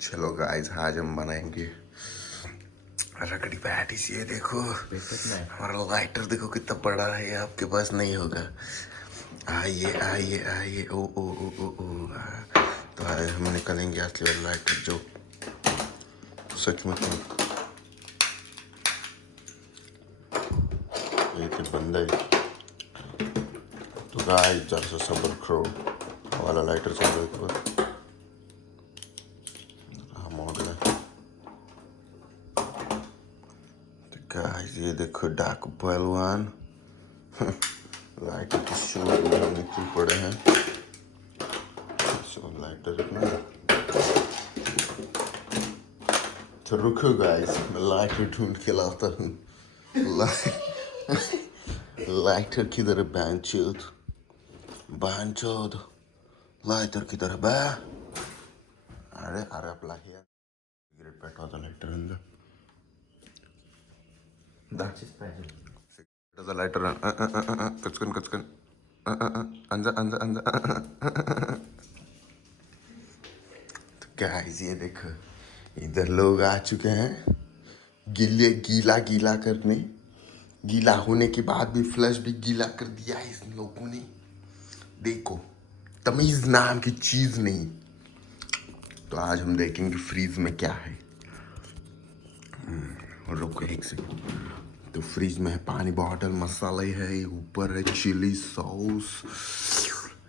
चलो गाइस, आज हम बनाएंगे रगड़ी पैटीज। ये देखो हमारा लाइटर, देखो कितना बड़ा है, आपके पास नहीं होगा। आइए आइए आइए, ओ ओ ओ ओ ओ। तो आज हम निकालेंगे असली वाला लाइटर, जो सचमुच में ये तो बंदा है। तो गाइस जरा सा सब्र करो, वाला लाइटर चल रहा है। गाइस ये देखो डाकू पहलवान लाइटर की शोर में निकल पड़े हैं। लाइटर रखना, तो रुको गाइस, मैं लाइटर ढूंढ के लाता हूँ। लाइटर किधर है? बैंचोद लाइटर किधर है बे? अरे अरे आपला हियर सिगरेट पेटवाचा लाइटर अंदर त्याचा लाइटर कचकन कचकन अंजा अंजा अंजा। तो गाइस ये देखो, इधर लोग आ चुके हैं गीला गीला करने। गीला होने के बाद भी फ्लश भी गीला कर दिया है इन लोगों ने। देखो, तमीज नाम की चीज नहीं। तो आज हम देखेंगे फ्रीज में क्या है। रुको एक सेकंड। तो फ्रिज में है पानी बॉटल, मसाले है, ऊपर है चिली सॉस,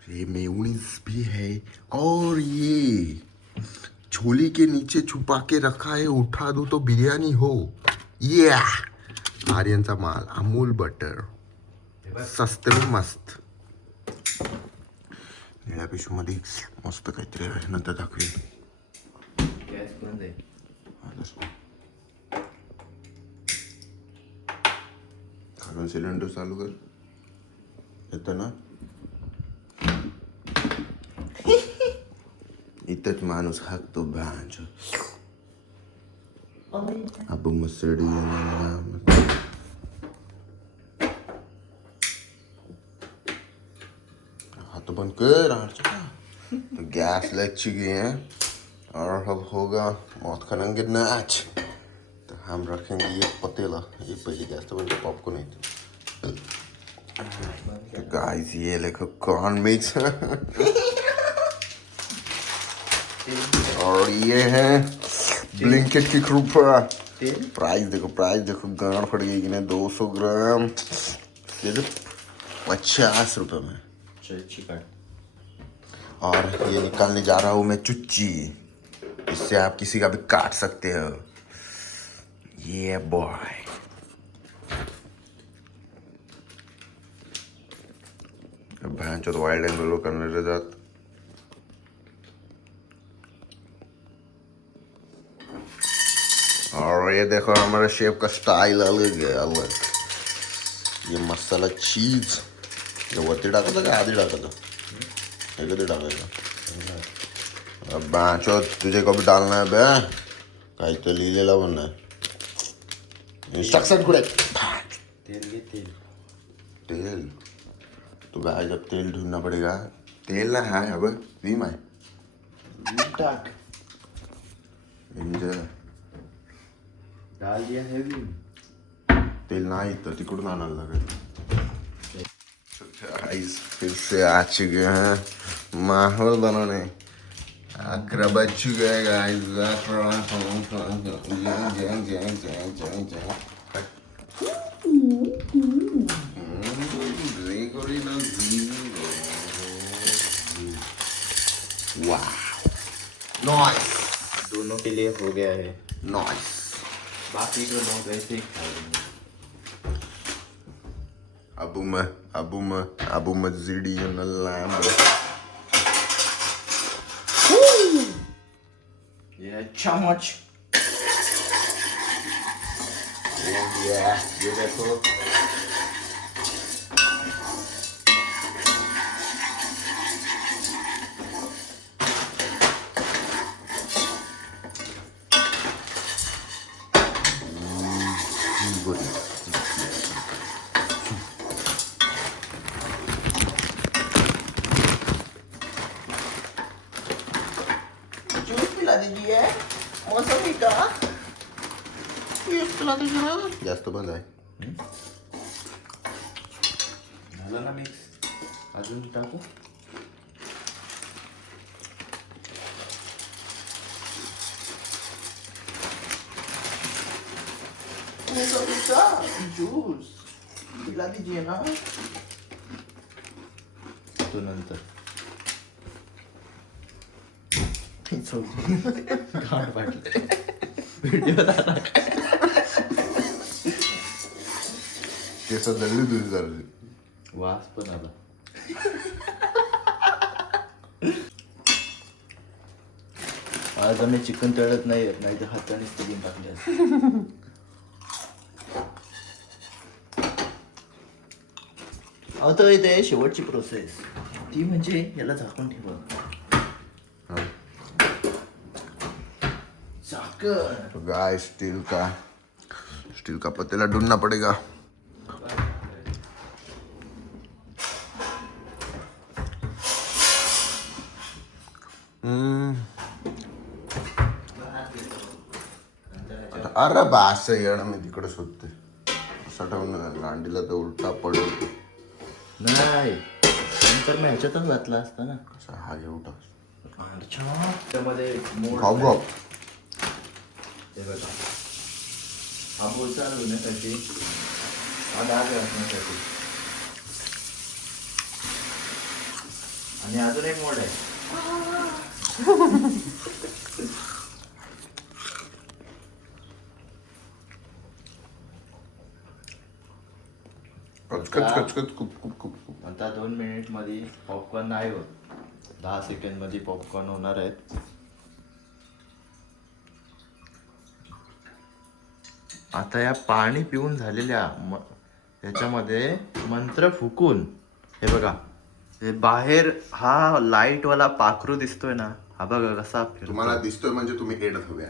ये मेयोनीज भी है, और ये छोले के नीचे छुपा के रखा है, उठा दो तो बिरयानी हो। ये आर्यनचा माल, अमूल बटर, सस्ते में मस्त। निळ्या पिशवीमध्ये मस्त काहीतरी आहे, नंतर दाखवेल। खालून सिलेंडर चालू कर, येतं ना? इथंच माणूस हाकतो भांज। अबू मसडी हाथ बंद कर। तो गैस लग चुकी है और अब होगा मौत खाएंगे नाच। तो हम रखेंगे ये पतीला, ये पहले गैस तो बंद, पॉपकॉर्न नहीं थी। तो गाइस ये देखो कॉर्न मिक्स और ये है ब्लिंकेट की कृपा। प्राइस देखो गांड फट गई कि नहीं। 200 ग्राम सिर्फ 50 रुपए में। और ये निकालने जा रहा हूँ मैं चुच्ची, इससे आप किसी का भी काट सकते हो। ये बॉय भैंचोद वाइल्ड एंगल करने के साथ और ये देखो हमारे शेफ का स्टाइल अलग है, अलग। ये मसाला चीज ये वरती टाकायचं का आधी टाकायचं? हे कधी टाकायचं? बाचो तुझे को भी डालना है बे, काही तो लिहिलेला पण नाही। इंस्ट्रक्शन कुठे? तेल तो गाय जब तेल ढूंढना पड़ेगा। तेल ना है अब वीम है डाल दिया है भी। तेल नाही तर तिकडून आणायला लागेल। फिर से आ चुके हैं माहौल बनाने। आखरा बज चुका है गाइस। वाह नाइस, दोनों के लिए हो गया है नाइस। बाकी तो लोग ऐसे ही खाएंगे। Abu Mazidi on the lamb. Yeah, चम्मच। Yeah, ये देखो। जूस पिला दीजिए। मोसंबी का जास्त बंद आहे. झालं ना मिक्स. अजून टाकू. ज्यूस पिला दीजिए ना. तो नंतर गाठ वाटले व्हिडिओ केस दळली तुझी जरा. वास पण आला. आज आम्ही चिकन तळत नाही येत, नाही तर हातानेच तळून टाकले. आता इथे शेवटची प्रोसेस ती म्हणजे याला झाकून ठेवा. झाकण. गाय स्टील का पतीला ढूंढना पड़ेगा. अरे बास येणं मी तिकडे शोधते. सटवून गांडीला तर उलटा पडतो. नाही नंतर मी ह्याच्यातच घातला असता ना. कसा हा एवढा अच्छा त्यामध्ये मोड घॉप घॉप. हे बघा, हा बोलचा होण्यासाठी, हा डाग असण्यासाठी. आणि अजून एक मोड आहे. कचकच खूप खूप खूप खूप. आता 2 मिनिट मध्ये पॉपकॉर्न नाही होत, 10 सेकंड मध्ये पॉपकॉर्न होणार आहेत. आता या पाणी पिऊन झालेल्या त्याच्यामध्ये मंत्र फुकून, हे बघा, हे बाहेर हा लाईट वाला पाखरू दिसतोय ना, हा बघा कसा फिरतो. तुम्हाला दिसतोय म्हणजे तुम्ही एडत हव्या.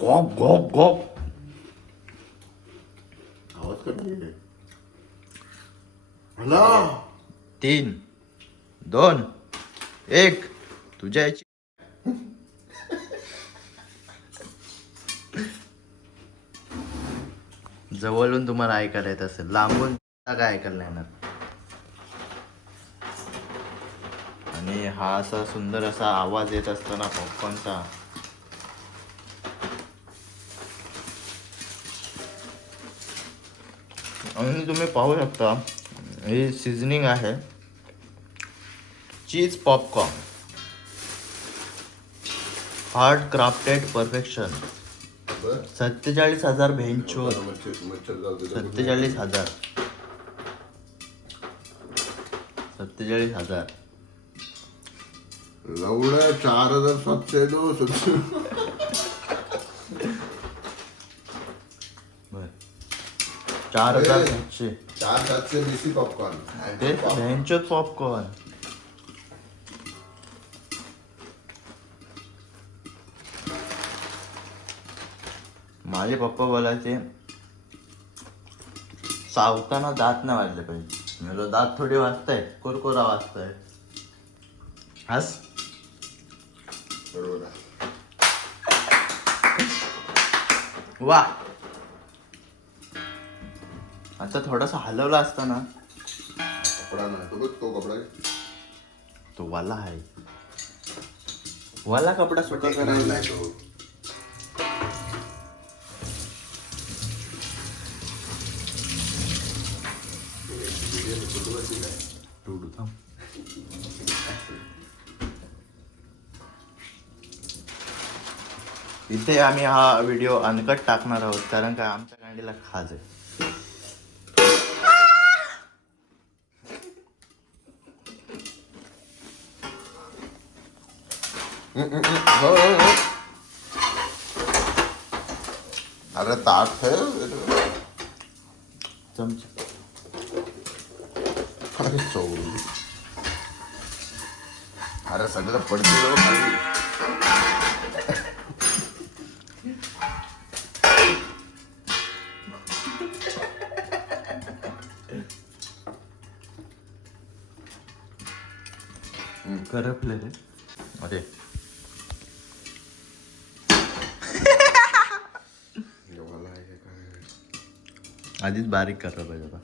गॉप गॉप गॉप आवाज करते. हला 3, 2, 1 तुझ्या याची. जवळून तुम्हाला ऐकायला येत असेल, लांबून काय ऐकायला नाही येणार. आणि हा असा सुंदर असा आवाज येत असतो ना पॉपकॉर्नचा. आणि तुम्ही पाहू शकता हे सीझनिंग आहे. चीज पॉपकॉर्न, हार्ड क्राफ्टेड परफेक्शन. 47,000 भेंचोद. 47,000. 47,000. लवडं 4,700. बर 4,700. 4,700 BC पॉपकॉर्न. ते भेंचोद पॉपकॉर्न. माझे पप्पा बोलायचे चावताना दात नाही वाजले पाहिजे. म्हणलं दात थोडी वाजतायत, कुरकुरा वाजताय. हस. बरोबर. वा. आता थोडासा हलवला असता ना. कपडा नाही तो बघ, तो कपडा तो वाला आहे. वाला कपडा सुका करायला नाही तो. इथे आम्ही हा व्हिडिओ अनकट टाकणार आहोत, कारण काय आमच्या गांडीला खाज आहे. अरे ताट है चमचा. अरे चौरी. अरे सगळं पडते खाली. करपले रे. अरे एवढा आहे काय? आधीच बारीक करायला पाहिजे होता.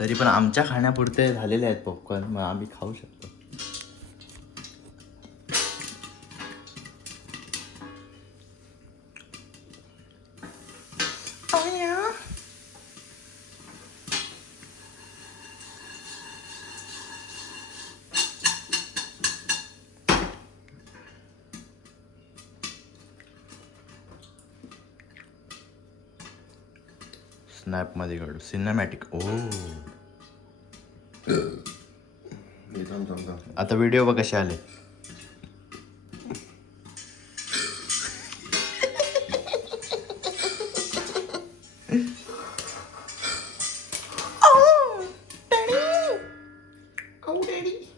तरी पण आमच्या खाण्यापुरते झालेले आहेत पॉपकॉर्न, मग आम्ही खाऊ शकतो. स्नॅप मध्ये काढू सिनेमॅटिक. ओ हे थांब. आता व्हिडिओ बघ कसे आले.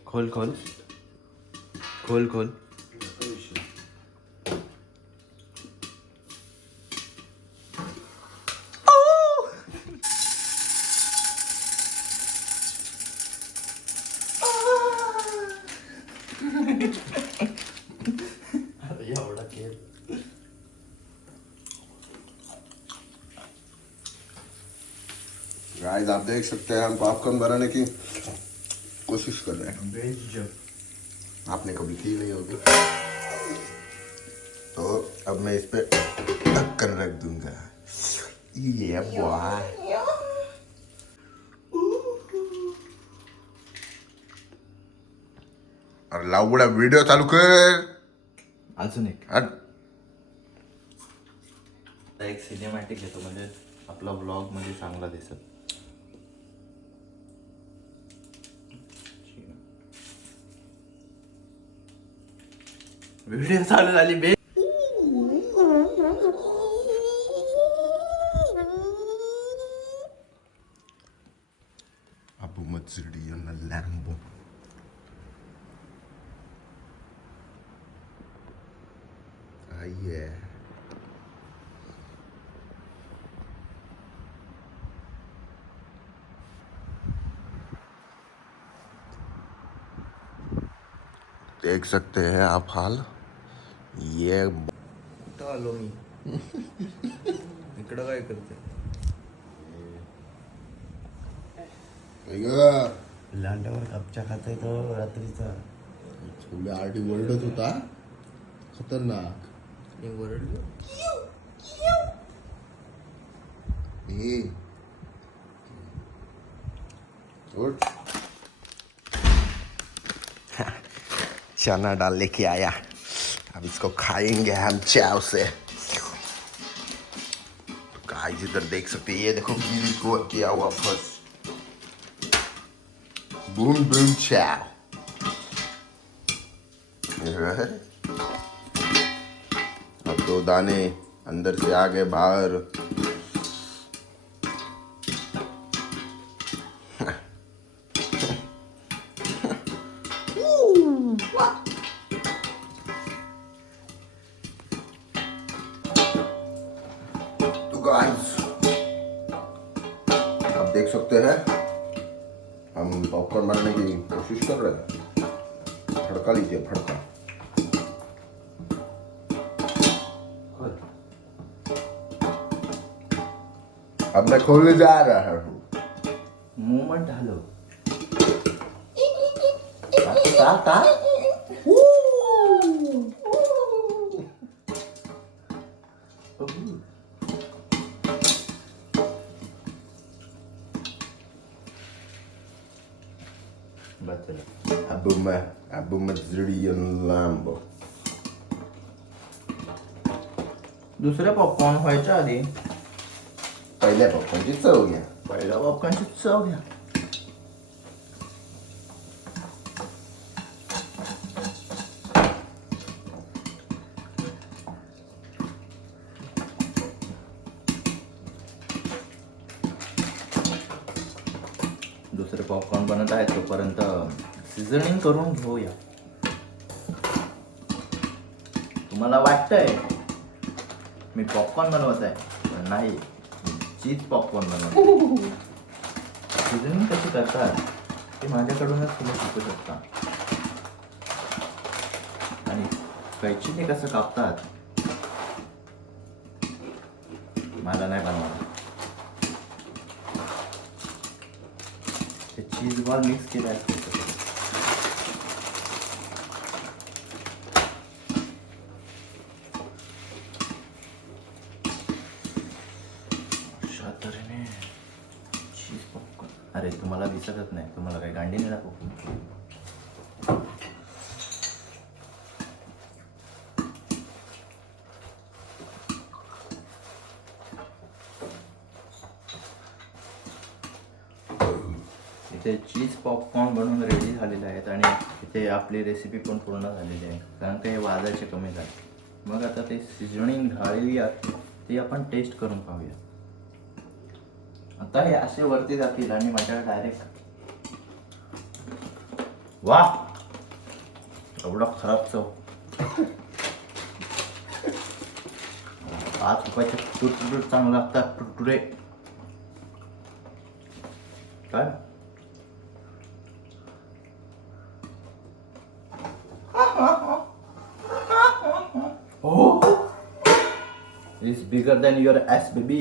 खोल खोल खोल खोल. एवढा केक. गाइस आप देख सकते हैं हम पॉपकॉर्न बनाने की कोशिश कर रहे हैं. बेस्ट. आपने कभी की नहीं होगी, तो अब मैं इस पे ढक्कन रख दूंगा. ये बॉय. अरे लावडा व्हिडिओ चालू कर. अजून एक हट. आता एक सिनेमॅटिक घेतो म्हणजे आपला ब्लॉग मध्ये चांगला दिसत. व्हिडिओ चालू झाली बे. Abu Matsuri on a Lambo. Ah, yeah. देख सकते हैं आप हाल. ये कुठं आलो मी. इकडं काय करते. लांड्यावर कापच्या खाताय तो रात्रीचा. छोले आरटी ओरडत होता खतरनाक. ओरडलो. ए उठ. चना डाल लेके आया, अब इसको खाएंगे हम चाव से. गाइस इधर देख सकते हैं, ये देखो कीवी को किया हुआ फर्स्ट. बूम बूम चाव. अब 2 दाने अंदर से आ गए बाहर. तो गाइस आप देख सकते हैं हम पॉपकॉर्न बनाने की कोशिश कर रहे हैं. फड़का लीजिए, फड़का. अब मैं खोलने जा रहा हूँ. Movement hello. Abu Matsuri on Lambo. दुसऱ्या पॉपकॉर्न व्हायच्या आधी पहिल्या पॉपकॉर्नची चव घ्या. पहिला पॉपकॉर्नची चव घ्या. दुसरे पॉपकॉर्न बनत आहेत तोपर्यंत सीझनिंग करून घेऊया. तुम्हाला वाटतंय मी पॉपकॉर्न बनवत आहे, पण नाही, चीज पॉपकॉर्न बनवत. सीझनिंग कशी करतात ते माझ्याकडूनच तुम्ही शिकू शकता. आणि कैचीने कसं कापतात मला नाही बनवणार. ते चीज बॉल मिक्स केले असते. अशा तऱ्हेने चीज पॉपकॉर्न. अरे तुम्हाला दिसतच नाही, तुम्हाला काही गांडी नाही दाखवू. इथे चीज पॉपकॉर्न बनवून रेडी झालेले आहेत आणि इथे आपली रेसिपी पण पूर्ण झालेली आहे, कारण ते वाजायचे कमी झाले. मग आता ते सिझनिंग झालेली आहे ती आपण टेस्ट करून पाहूया. आता हे असे वरती जातील आणि माझ्याकडे डायरेक्ट वा एवढा खराब चव. 5 रुपयाचे तुरतुर चांगलं लागतात तुरतुरे. काय oh, it's bigger than your ass, baby.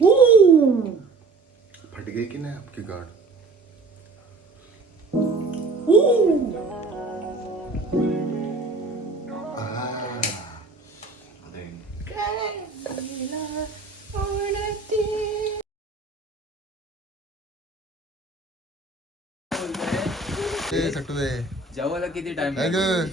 Woo! फट गई कि नहीं आपकी गार्ड? जेवायला किती टाइम अगं